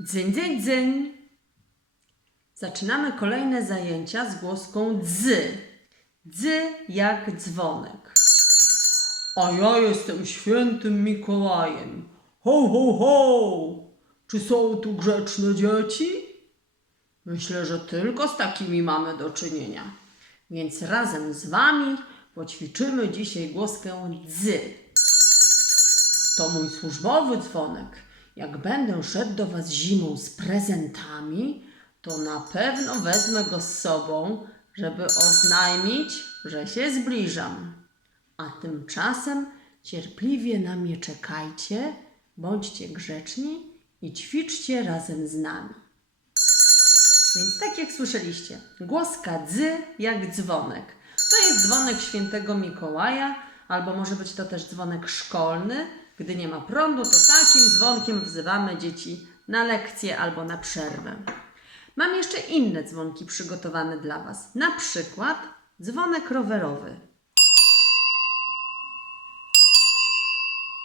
Dzyń, dzyń, dzyń. Zaczynamy kolejne zajęcia z głoską dzy. Dzy jak dzwonek. A ja jestem świętym Mikołajem. Ho, ho, ho! Czy są tu grzeczne dzieci? Myślę, że tylko z takimi mamy do czynienia. Więc razem z wami poćwiczymy dzisiaj głoskę dzy. To mój służbowy dzwonek. Jak będę szedł do Was zimą z prezentami, to na pewno wezmę go z sobą, żeby oznajmić, że się zbliżam. A tymczasem cierpliwie na mnie czekajcie, bądźcie grzeczni i ćwiczcie razem z nami. Więc tak jak słyszeliście, głoska dzy jak dzwonek. To jest dzwonek świętego Mikołaja, albo może być to też dzwonek szkolny. Gdy nie ma prądu, to takim dzwonkiem wzywamy dzieci na lekcję albo na przerwę. Mam jeszcze inne dzwonki przygotowane dla Was. Na przykład dzwonek rowerowy.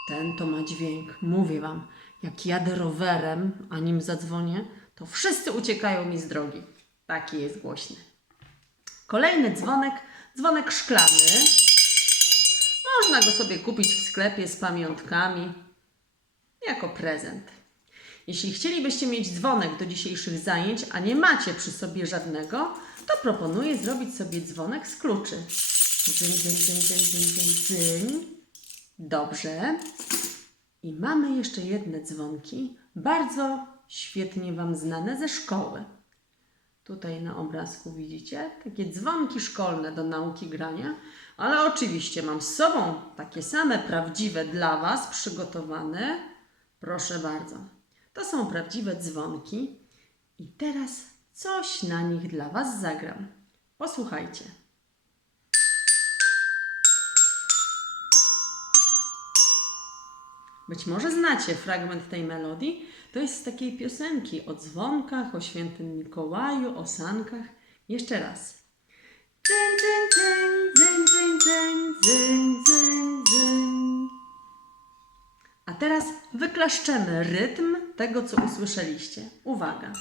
Ten to ma dźwięk. Mówię Wam, jak jadę rowerem, a nim zadzwonię, to wszyscy uciekają mi z drogi. Taki jest głośny. Kolejny dzwonek, dzwonek szklany. Można go sobie kupić w sklepie z pamiątkami jako prezent. Jeśli chcielibyście mieć dzwonek do dzisiejszych zajęć, a nie macie przy sobie żadnego, to proponuję zrobić sobie dzwonek z kluczy. Dzyń, dzyń, dzyń, dzyń, dzyń, dzyń, dzyń. Dobrze. I mamy jeszcze jedne dzwonki, bardzo świetnie Wam znane ze szkoły. Tutaj na obrazku widzicie takie dzwonki szkolne do nauki grania, ale oczywiście mam z sobą takie same prawdziwe dla Was przygotowane. Proszę bardzo. To są prawdziwe dzwonki i teraz coś na nich dla Was zagram. Posłuchajcie. Być może znacie fragment tej melodii. To jest z takiej piosenki o dzwonkach, o świętym Mikołaju, o sankach. Jeszcze raz. Dzyń, dzyń, dzyń, dzyń, dzyń, dzyń, dzyń, dzyń. A teraz wyklaszczemy rytm tego, co usłyszeliście. Uwaga.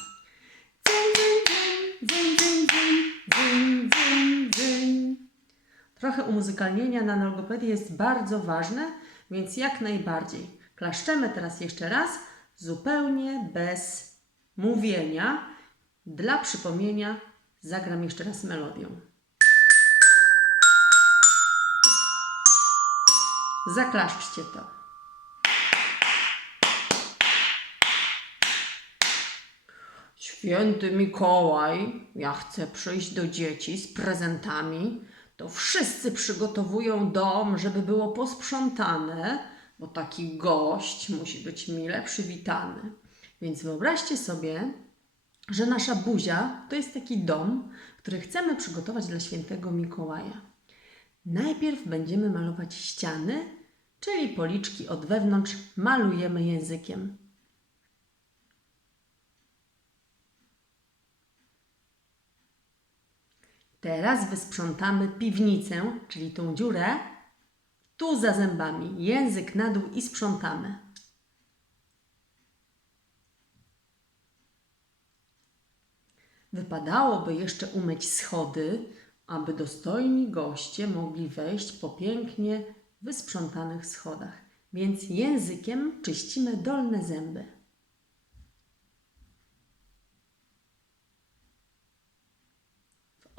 Trochę umuzykalnienia na logopedii jest bardzo ważne, więc jak najbardziej. Klaszczemy teraz jeszcze raz, zupełnie bez mówienia. Dla przypomnienia zagram jeszcze raz melodią. Zaklaszczcie to. Święty Mikołaj, ja chcę przyjść do dzieci z prezentami, to wszyscy przygotowują dom, żeby było posprzątane, bo taki gość musi być mile przywitany. Więc wyobraźcie sobie, że nasza buzia to jest taki dom, który chcemy przygotować dla świętego Mikołaja. Najpierw będziemy malować ściany, czyli policzki od wewnątrz malujemy językiem. Teraz wysprzątamy piwnicę, czyli tą dziurę, tu za zębami, język na dół i sprzątamy. Wypadałoby jeszcze umyć schody, aby dostojni goście mogli wejść po pięknie wysprzątanych schodach. Więc językiem czyścimy dolne zęby.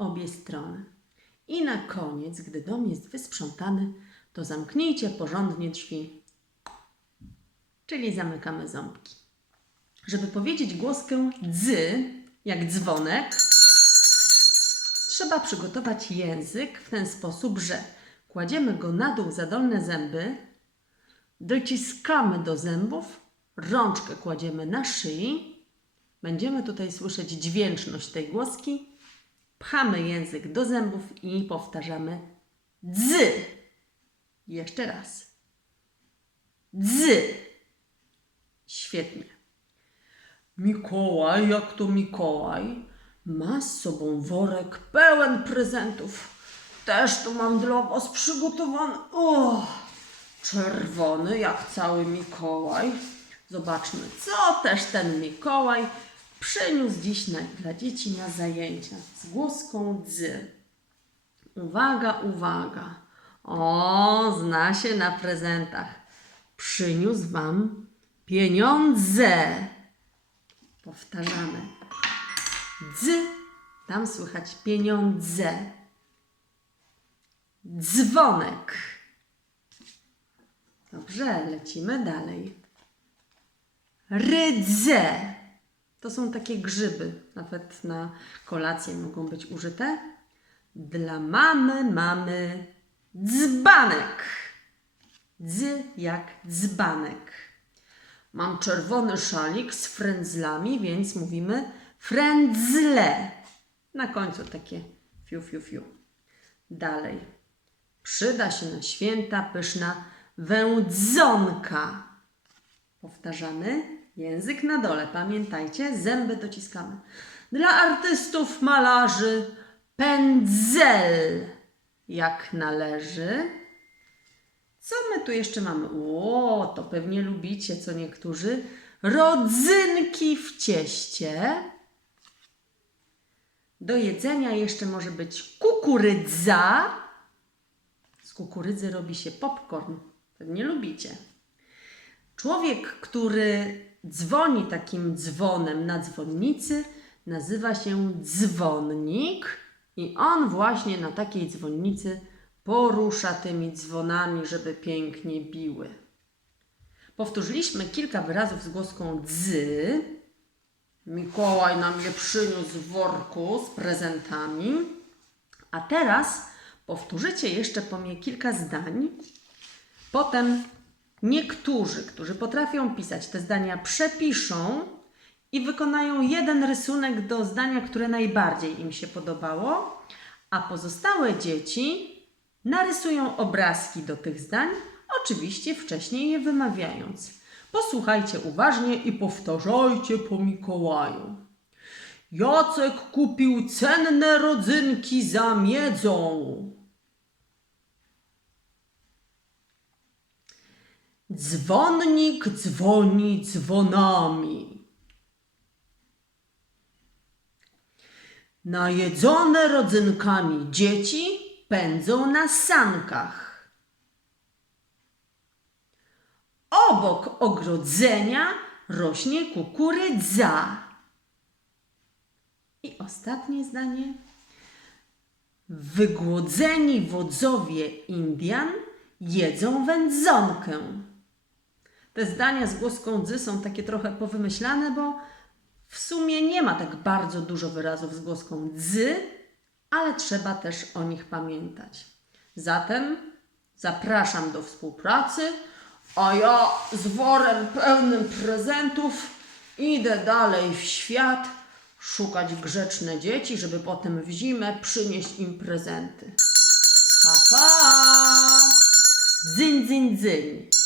Obie strony. I na koniec, gdy dom jest wysprzątany, to zamknijcie porządnie drzwi, czyli zamykamy ząbki. Żeby powiedzieć głoskę dzy, jak dzwonek, trzeba przygotować język w ten sposób, że kładziemy go na dół za dolne zęby, dociskamy do zębów, rączkę kładziemy na szyi. Będziemy tutaj słyszeć dźwięczność tej głoski, Pchamy język do zębów i powtarzamy dzy. Jeszcze raz. Dzy. Świetnie. Mikołaj, jak to Mikołaj, ma z sobą worek pełen prezentów. Też tu mam dla Was przygotowany. O, czerwony jak cały Mikołaj. Zobaczmy, co też ten Mikołaj przyniósł dziś na, dla dzieci na zajęcia z głoską dzy. Uwaga, uwaga. O, zna się na prezentach. Przyniósł Wam pieniądze. Powtarzamy. Dzy, tam słychać pieniądze. Dzwonek. Dobrze, lecimy dalej. Rydze. To są takie grzyby, nawet na kolację mogą być użyte. Dla mamy mamy dzbanek. Dzy jak dzbanek. Mam czerwony szalik z frędzlami, więc mówimy frędzle. Na końcu takie fiu, fiu, fiu. Dalej. Przyda się na święta pyszna wędzonka. Powtarzamy. Język na dole. Pamiętajcie, zęby dociskamy. Dla artystów, malarzy pędzel jak należy. Co my tu jeszcze mamy? O, to pewnie lubicie, co niektórzy. Rodzynki w cieście. Do jedzenia jeszcze może być kukurydza. Z kukurydzy robi się popcorn. Pewnie lubicie. Człowiek, który dzwoni takim dzwonem na dzwonnicy, nazywa się dzwonnik i on właśnie na takiej dzwonnicy porusza tymi dzwonami, żeby pięknie biły. Powtórzyliśmy kilka wyrazów z głoską dzy. Mikołaj nam je przyniósł w worku z prezentami. A teraz powtórzycie jeszcze po mnie kilka zdań. Potem niektórzy, którzy potrafią pisać te zdania, przepiszą i wykonają jeden rysunek do zdania, które najbardziej im się podobało, a pozostałe dzieci narysują obrazki do tych zdań, oczywiście wcześniej je wymawiając. Posłuchajcie uważnie i powtarzajcie po Mikołaju. Jacek kupił cenne rodzynki za miedzą. Dzwonnik dzwoni dzwonami. Najedzone rodzynkami dzieci pędzą na sankach. Obok ogrodzenia rośnie kukurydza. I ostatnie zdanie. Wygłodzeni wodzowie Indian jedzą wędzonkę. Te zdania z głoską dzy są takie trochę powymyślane, bo w sumie nie ma tak bardzo dużo wyrazów z głoską dzy, ale trzeba też o nich pamiętać. Zatem zapraszam do współpracy, a ja z worem pełnym prezentów idę dalej w świat szukać grzeczne dzieci, żeby potem w zimę przynieść im prezenty. Pa, pa! Dzyń, dzyń, dzyń.